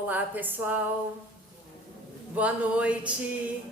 Olá, pessoal. Boa noite.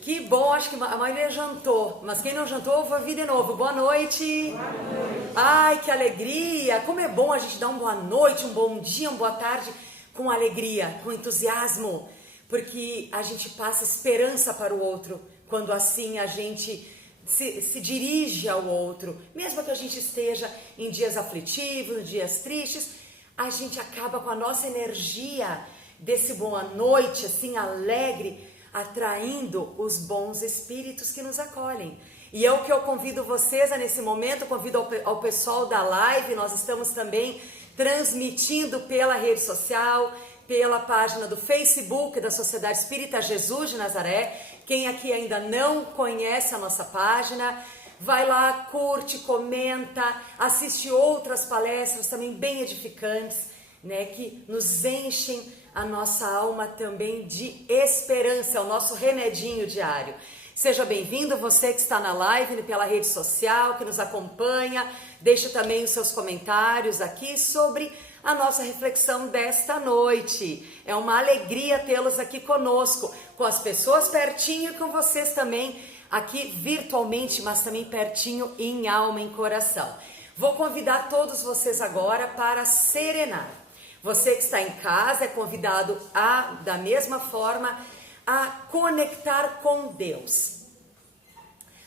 Que bom, acho que a maioria jantou, mas quem não jantou, eu vou vir de novo. Boa noite. Boa noite. Ai, que alegria. Como é bom a gente dar uma boa noite, um bom dia, uma boa tarde com alegria, com entusiasmo, porque a gente passa esperança para o outro, quando assim a gente se dirige ao outro, mesmo que a gente esteja em dias aflitivos, em dias tristes, a gente acaba com a nossa energia desse boa noite, assim, alegre, atraindo os bons espíritos que nos acolhem. E é o que eu convido vocês a nesse momento, convido ao pessoal da live. Nós estamos também transmitindo pela rede social, pela página do Facebook da Sociedade Espírita Jesus de Nazaré. Quem aqui ainda não conhece a nossa página, vai lá, curte, comenta, assiste outras palestras também bem edificantes, né, que nos enchem a nossa alma também de esperança, é o nosso remedinho diário. Seja bem-vindo, você que está na live, pela rede social, que nos acompanha. Deixe também os seus comentários aqui sobre a nossa reflexão desta noite. É uma alegria tê-los aqui conosco, com as pessoas pertinho e com vocês também, aqui virtualmente, mas também pertinho em alma, em coração. Vou convidar todos vocês agora para serenar. Você que está em casa é convidado da mesma forma, a conectar com Deus.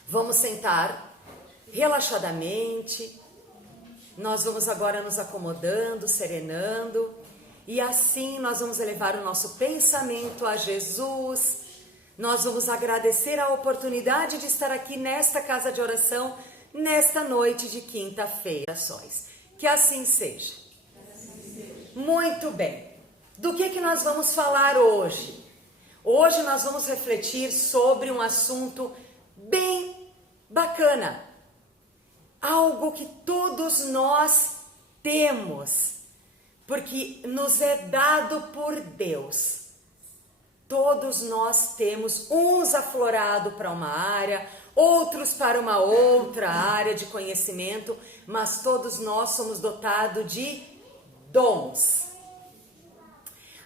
Vamos sentar relaxadamente. Nós vamos agora nos acomodando, serenando, e assim nós vamos elevar o nosso pensamento a Jesus. Nós vamos agradecer a oportunidade de estar aqui nesta casa de oração, nesta noite de quinta-feira. Que assim seja. Muito bem. Do que nós vamos falar hoje? Hoje nós vamos refletir sobre um assunto bem bacana. Algo que todos nós temos, porque nos é dado por Deus. Todos nós temos, uns aflorado para uma área, outros para uma outra área de conhecimento, mas todos nós somos dotados de dons.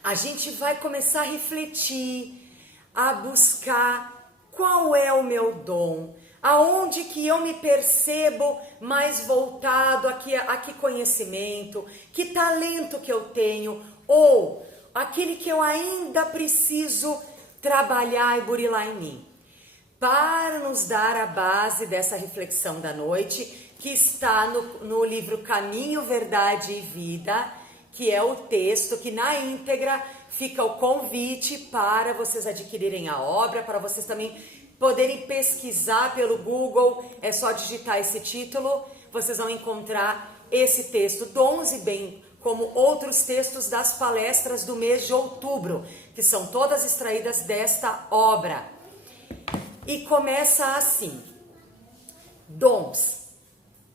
A gente vai começar a refletir, a buscar qual é o meu dom, aonde que eu me percebo mais voltado a que conhecimento, que talento que eu tenho, ou aquele que eu ainda preciso trabalhar e burilar em mim. Para nos dar a base dessa reflexão da noite, que está no livro Caminho, Verdade e Vida, que é o texto que na íntegra fica o convite para vocês adquirirem a obra, para vocês também poderem pesquisar pelo Google. É só digitar esse título, vocês vão encontrar esse texto, dons e bem como outros textos das palestras do mês de outubro, que são todas extraídas desta obra. E começa assim: dons,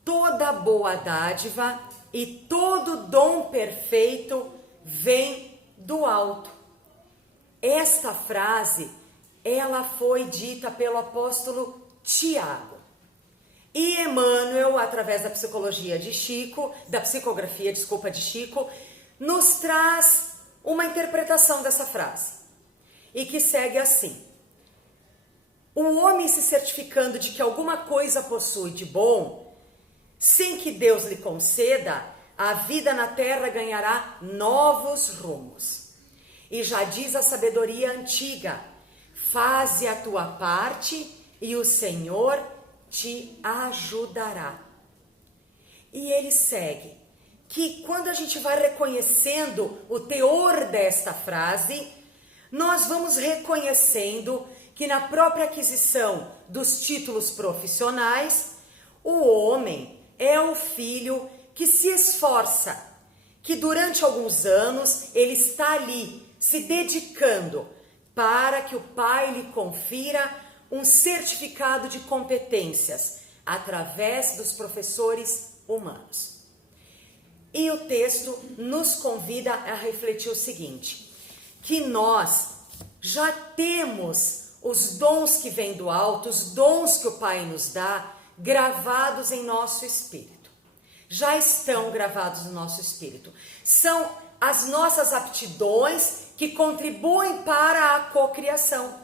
toda boa dádiva e todo dom perfeito vem do alto. Esta frase, ela foi dita pelo apóstolo Tiago. E Emmanuel, através da psicografia de Chico, nos traz uma interpretação dessa frase. E que segue assim: o homem se certificando de que alguma coisa possui de bom, sem que Deus lhe conceda, a vida na terra ganhará novos rumos. E já diz a sabedoria antiga: faze a tua parte e o Senhor te ajudará. E ele segue que quando a gente vai reconhecendo o teor desta frase, nós vamos reconhecendo que na própria aquisição dos títulos profissionais, o homem é o filho que se esforça, que durante alguns anos ele está ali se dedicando para que o pai lhe confira um certificado de competências através dos professores humanos. E o texto nos convida a refletir o seguinte: que nós já temos os dons que vêm do alto, os dons que o Pai nos dá, gravados em nosso espírito. Já estão gravados no nosso espírito. São as nossas aptidões que contribuem para a cocriação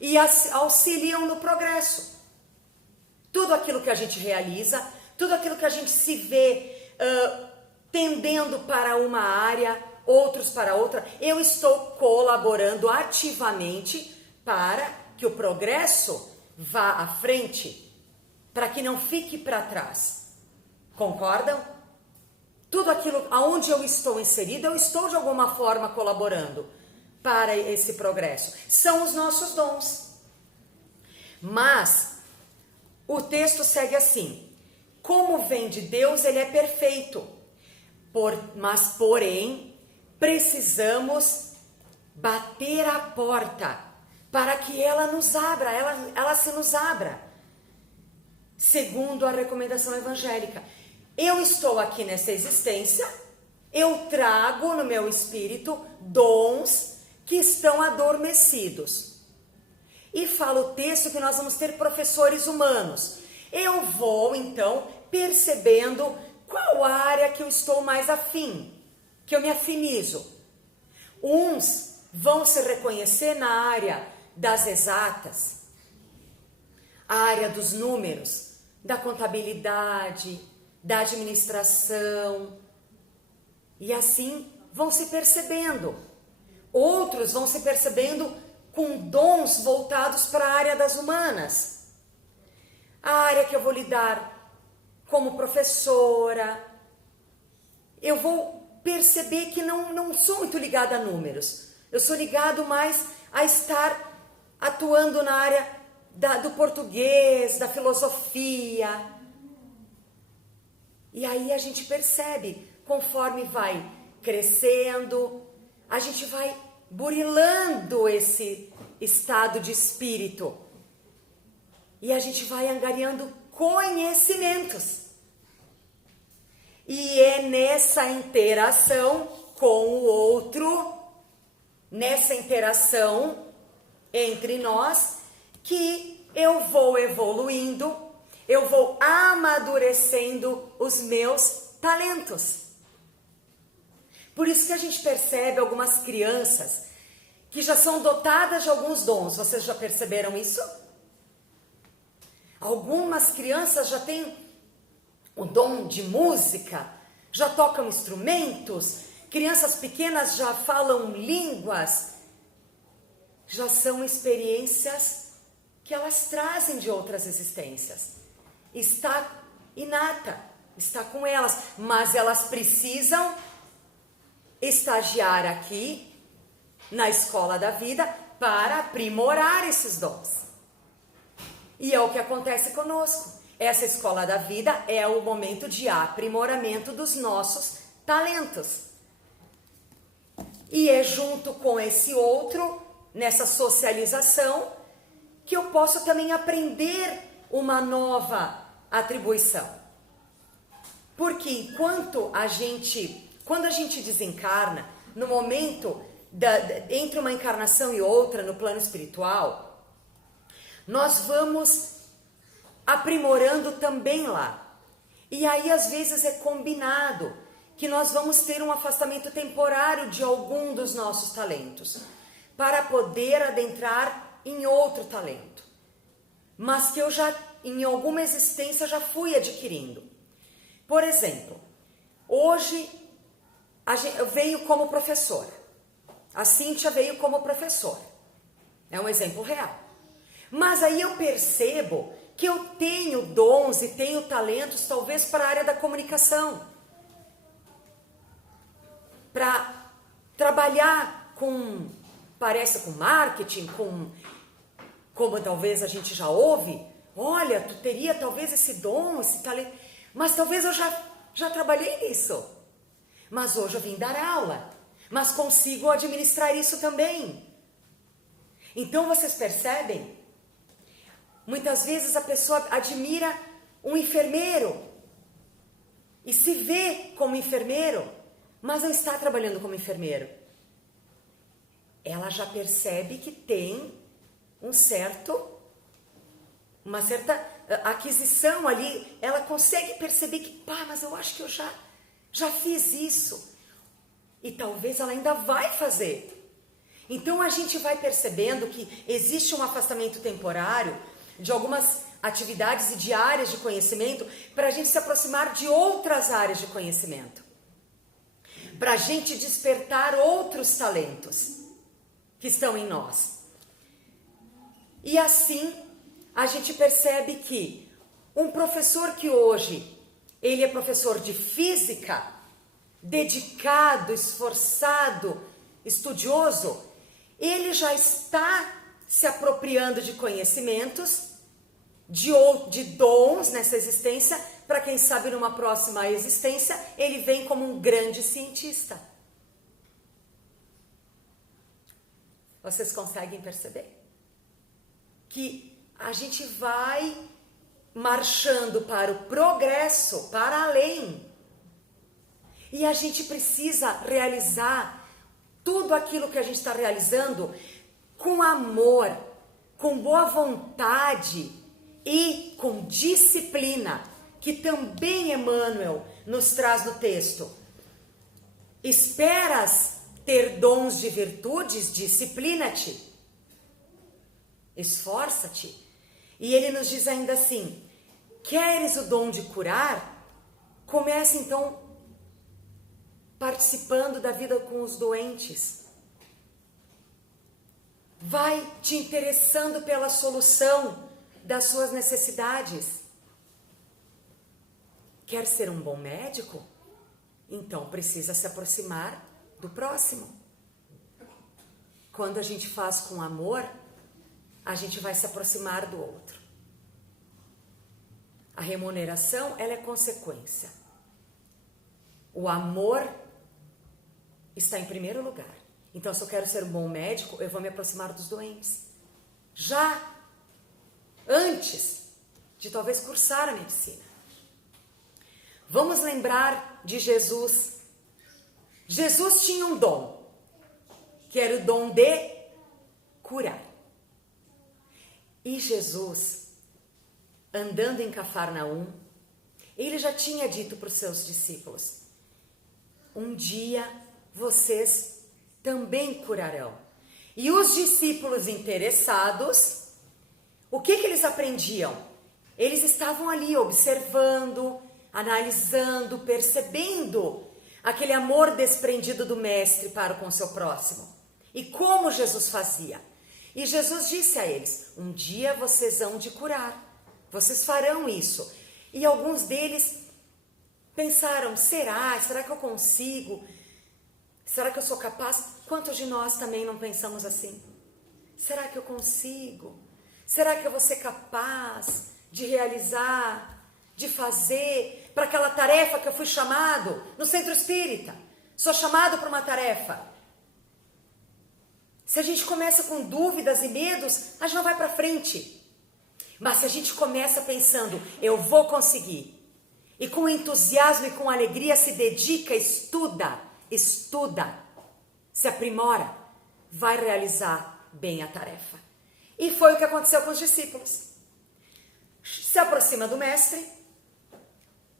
e auxiliam no progresso. Tudo aquilo que a gente realiza, tudo aquilo que a gente se vê tendendo para uma área, outros para outra, eu estou colaborando ativamente para que o progresso vá à frente, para que não fique para trás. Concordam? Tudo aquilo aonde eu estou inserido, eu estou de alguma forma colaborando para esse progresso. São os nossos dons. Mas o texto segue assim: como vem de Deus, ele é perfeito. Mas porém, precisamos bater a porta para que ela nos abra, ela se nos abra. Segundo a recomendação evangélica. Eu estou aqui nessa existência, eu trago no meu espírito dons que estão adormecidos. E fala o texto que nós vamos ter professores humanos. Eu vou, então, percebendo qual área que eu estou mais afim, que eu me afinizo. Uns vão se reconhecer na área das exatas, a área dos números, da contabilidade, da administração, e assim vão se percebendo. Outros vão se percebendo com dons voltados para a área das humanas, a área que eu vou lidar como professora. Eu vou perceber que não sou muito ligada a números, eu sou ligado mais a estar atuando na área do português, da filosofia. E aí a gente percebe, conforme vai crescendo, a gente vai burilando esse estado de espírito. E a gente vai angariando conhecimentos. E é nessa interação com o outro, nessa interação entre nós, que eu vou evoluindo, eu vou amadurecendo os meus talentos. Por isso que a gente percebe algumas crianças que já são dotadas de alguns dons. Vocês já perceberam isso? Algumas crianças já têm o dom de música, já tocam instrumentos, crianças pequenas já falam línguas. Já são experiências que elas trazem de outras existências. Está inata, está com elas, mas elas precisam estagiar aqui na escola da vida para aprimorar esses dons. E é o que acontece conosco. Essa escola da vida é o momento de aprimoramento dos nossos talentos. E é junto com esse outro, nessa socialização, que eu posso também aprender uma nova atribuição. Porque quando a gente desencarna, no momento entre uma encarnação e outra no plano espiritual, nós vamos aprimorando também lá. E aí às vezes é combinado que nós vamos ter um afastamento temporário de algum dos nossos talentos, para poder adentrar em outro talento, mas que eu já, em alguma existência, já fui adquirindo. Por exemplo, hoje eu veio como professora, a Cíntia veio como professora, é um exemplo real. Mas aí eu percebo que eu tenho dons e tenho talentos talvez para a área da comunicação, para trabalhar com marketing, como talvez a gente já ouve. Olha, tu teria talvez esse dom, esse talento, mas talvez eu já trabalhei nisso. Mas hoje eu vim dar aula, mas consigo administrar isso também. Então vocês percebem? Muitas vezes a pessoa admira um enfermeiro e se vê como enfermeiro, mas não está trabalhando como enfermeiro. Ela já percebe que tem uma certa aquisição ali. Ela consegue perceber que, mas eu acho que eu já fiz isso. E talvez ela ainda vai fazer. Então a gente vai percebendo que existe um afastamento temporário de algumas atividades e de áreas de conhecimento para a gente se aproximar de outras áreas de conhecimento. Para a gente despertar outros talentos que estão em nós. E assim a gente percebe que um professor que hoje ele é professor de física, dedicado, esforçado, estudioso, ele já está se apropriando de conhecimentos, de dons nessa existência, para quem sabe numa próxima existência, ele vem como um grande cientista. Vocês conseguem perceber? Que a gente vai marchando para o progresso, para além. E a gente precisa realizar tudo aquilo que a gente está realizando com amor, com boa vontade e com disciplina, que também Emmanuel nos traz no texto. Esperas ter dons de virtudes? Disciplina-te. Esforça-te. E ele nos diz ainda assim: queres o dom de curar? Comece então participando da vida com os doentes. Vai te interessando pela solução das suas necessidades. Quer ser um bom médico? Então precisa se aproximar do próximo. Quando a gente faz com amor, a gente vai se aproximar do outro. A remuneração, ela é consequência. O amor está em primeiro lugar. Então, se eu quero ser um bom médico, eu vou me aproximar dos doentes. Já antes de talvez cursar a medicina. Vamos lembrar de Jesus. Jesus tinha um dom, que era o dom de curar. E Jesus, andando em Cafarnaum, ele já tinha dito para os seus discípulos: um dia vocês também curarão. E os discípulos interessados, o que eles aprendiam? Eles estavam ali observando, analisando, percebendo aquele amor desprendido do mestre para com o seu próximo. E como Jesus fazia? E Jesus disse a eles: um dia vocês hão de curar, vocês farão isso. E alguns deles pensaram: será que eu consigo? Será que eu sou capaz? Quantos de nós também não pensamos assim? Será que eu consigo? Será que eu vou ser capaz de realizar, de fazer para aquela tarefa que eu fui chamado no centro espírita? Sou chamado para uma tarefa. Se a gente começa com dúvidas e medos, a gente não vai para frente. Mas se a gente começa pensando: eu vou conseguir, e com entusiasmo e com alegria se dedica, estuda, se aprimora, vai realizar bem a tarefa. E foi o que aconteceu com os discípulos. Se aproxima do mestre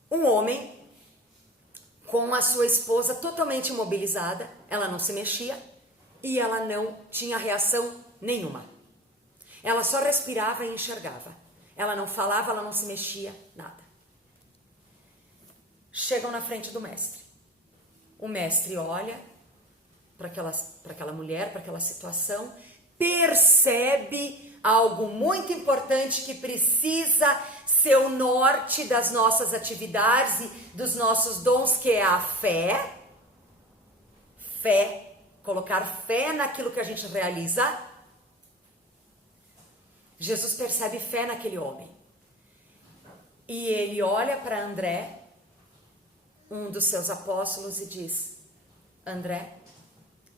um homem com a sua esposa totalmente imobilizada, ela não se mexia e ela não tinha reação nenhuma. Ela só respirava e enxergava. Ela não falava, ela não se mexia, nada. Chegam na frente do mestre. O mestre olha para aquela mulher, para aquela situação, percebe algo muito importante que precisa ser o norte das nossas atividades e dos nossos dons, que é a fé. Fé, colocar fé naquilo que a gente realiza. Jesus percebe fé naquele homem. E ele olha para André, um dos seus apóstolos, e diz: André,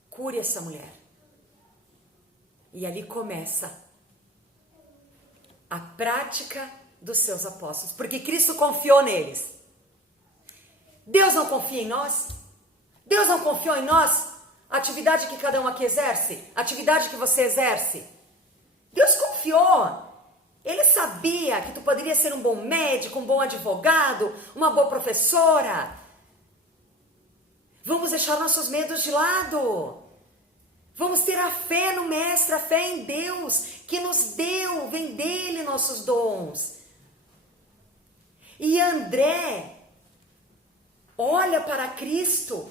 cure essa mulher. E ali começa a prática dos seus apóstolos, porque Cristo confiou neles. Deus não confia em nós? Deus não confiou em nós a atividade que cada um aqui exerce, a atividade que você exerce? Deus confiou. Ele sabia que tu poderia ser um bom médico, um bom advogado, uma boa professora. Vamos deixar nossos medos de lado. Vamos ter a fé no Mestre, a fé em Deus, que nos deu, vem dele nossos dons. E André olha para Cristo,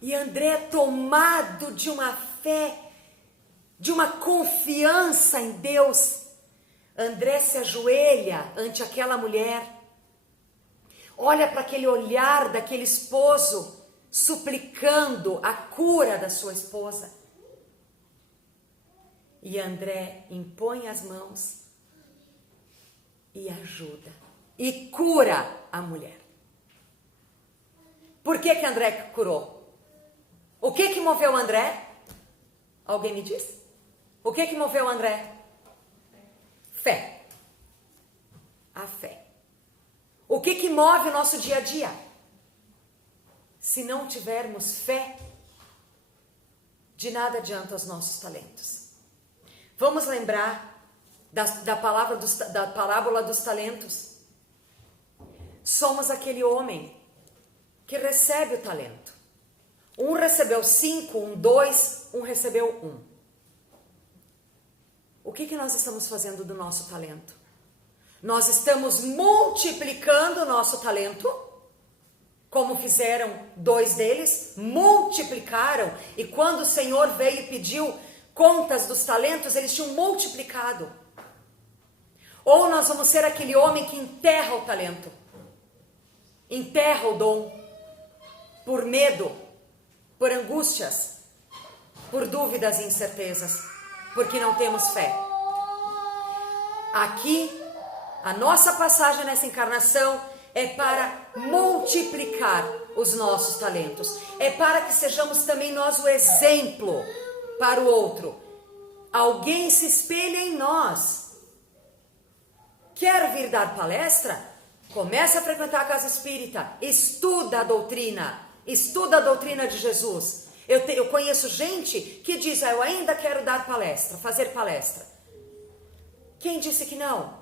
e André é tomado de uma fé, de uma confiança em Deus. André se ajoelha ante aquela mulher, olha para aquele olhar daquele esposo, suplicando a cura da sua esposa. E André impõe as mãos e ajuda, e cura a mulher. Por que André curou? O que moveu André? Alguém me diz? O que moveu André? Fé. A fé. O que move o nosso dia a dia? Se não tivermos fé, de nada adianta os nossos talentos. Vamos lembrar da parábola dos talentos. Somos aquele homem que recebe o talento. Um recebeu 5, um 2, um recebeu 1. O que nós estamos fazendo do nosso talento? Nós estamos multiplicando o nosso talento, como fizeram 2 deles, multiplicaram, e quando o Senhor veio e pediu contas dos talentos, eles tinham multiplicado. Ou nós vamos ser aquele homem que enterra o talento, enterra o dom, por medo, por angústias, por dúvidas e incertezas, porque não temos fé. Aqui, a nossa passagem nessa encarnação é para multiplicar os nossos talentos. É para que sejamos também nós o exemplo para o outro. Alguém se espelha em nós. Quer vir dar palestra? Comece a frequentar a casa espírita. Estuda a doutrina de Jesus. Eu conheço gente que diz, eu ainda quero dar palestra, fazer palestra. Quem disse que não?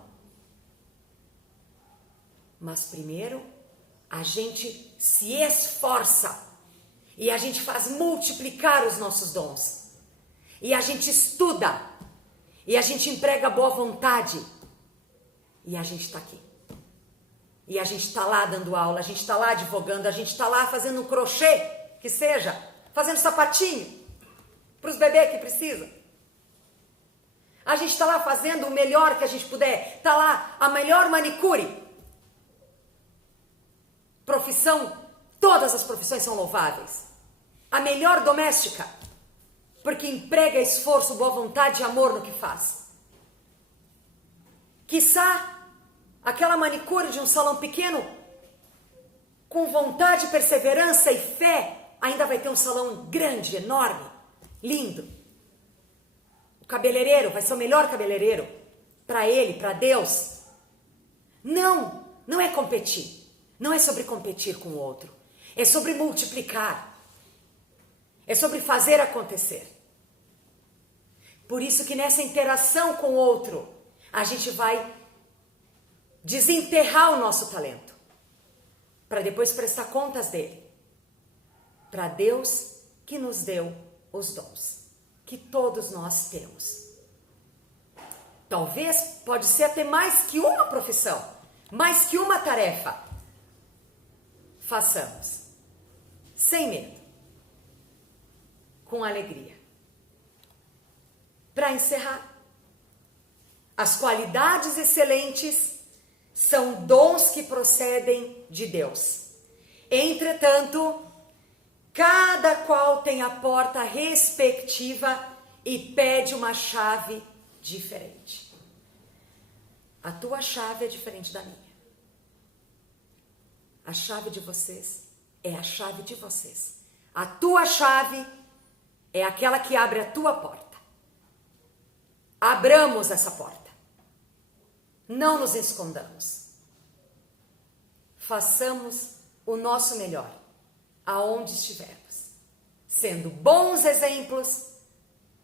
Mas primeiro, a gente se esforça e a gente faz multiplicar os nossos dons. E a gente estuda e a gente emprega boa vontade. E a gente está aqui. E a gente está lá dando aula, a gente está lá advogando, a gente está lá fazendo um crochê, que seja, fazendo sapatinho para os bebês que precisam. A gente está lá fazendo o melhor que a gente puder. Está lá a melhor manicure. Profissão, todas as profissões são louváveis. A melhor doméstica, porque emprega esforço, boa vontade e amor no que faz. Quiçá, aquela manicure de um salão pequeno, com vontade, perseverança e fé, ainda vai ter um salão grande, enorme, lindo. O cabeleireiro vai ser o melhor cabeleireiro para ele, para Deus. Não é competir. Não é sobre competir com o outro. É sobre multiplicar. É sobre fazer acontecer. Por isso que nessa interação com o outro, a gente vai desenterrar o nosso talento. Para depois prestar contas dele. Para Deus que nos deu os dons. Que todos nós temos. Talvez pode ser até mais que uma profissão. Mais que uma tarefa. Façamos, sem medo, com alegria. Para encerrar, as qualidades excelentes são dons que procedem de Deus. Entretanto, cada qual tem a porta respectiva e pede uma chave diferente. A tua chave é diferente da minha. A chave de vocês é a chave de vocês. A tua chave é aquela que abre a tua porta. Abramos essa porta. Não nos escondamos. Façamos o nosso melhor, aonde estivermos. Sendo bons exemplos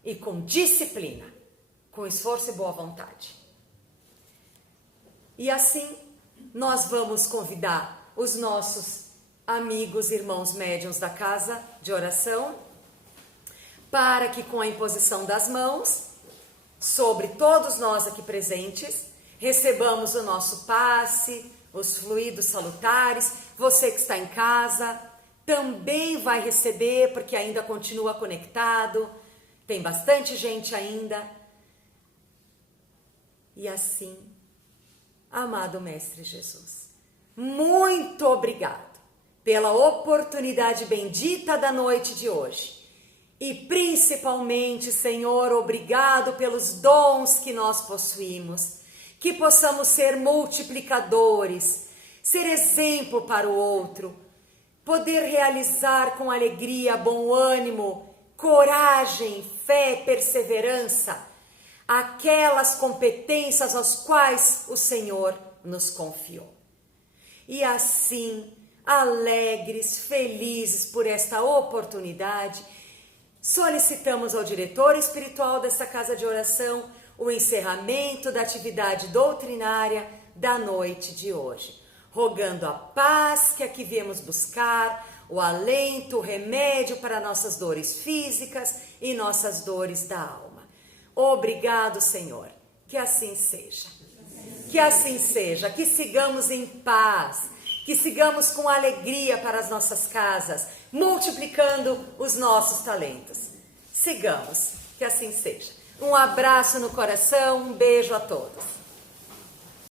e com disciplina, com esforço e boa vontade. E assim, nós vamos convidar os nossos amigos, irmãos médiuns da casa de oração, para que com a imposição das mãos sobre todos nós aqui presentes, recebamos o nosso passe, os fluidos salutares. Você que está em casa também vai receber, porque ainda continua conectado, tem bastante gente ainda. E assim, amado Mestre Jesus, muito obrigado pela oportunidade bendita da noite de hoje. E principalmente, Senhor, obrigado pelos dons que nós possuímos, que possamos ser multiplicadores, ser exemplo para o outro, poder realizar com alegria, bom ânimo, coragem, fé, perseverança, aquelas competências às quais o Senhor nos confiou. E assim, alegres, felizes por esta oportunidade, solicitamos ao diretor espiritual desta casa de oração o encerramento da atividade doutrinária da noite de hoje, rogando a paz que aqui viemos buscar, o alento, o remédio para nossas dores físicas e nossas dores da alma. Obrigado, Senhor, que assim seja. Que assim seja, que sigamos em paz, que sigamos com alegria para as nossas casas, multiplicando os nossos talentos. Sigamos, que assim seja. Um abraço no coração, um beijo a todos.